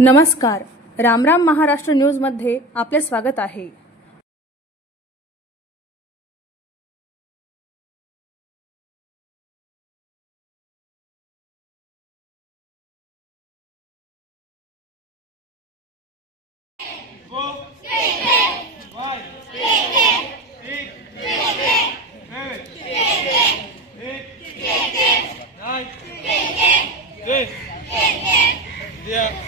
नमस्कार रामराम महाराष्ट्र न्यूजमध्ये आपले स्वागत आहे Yeah.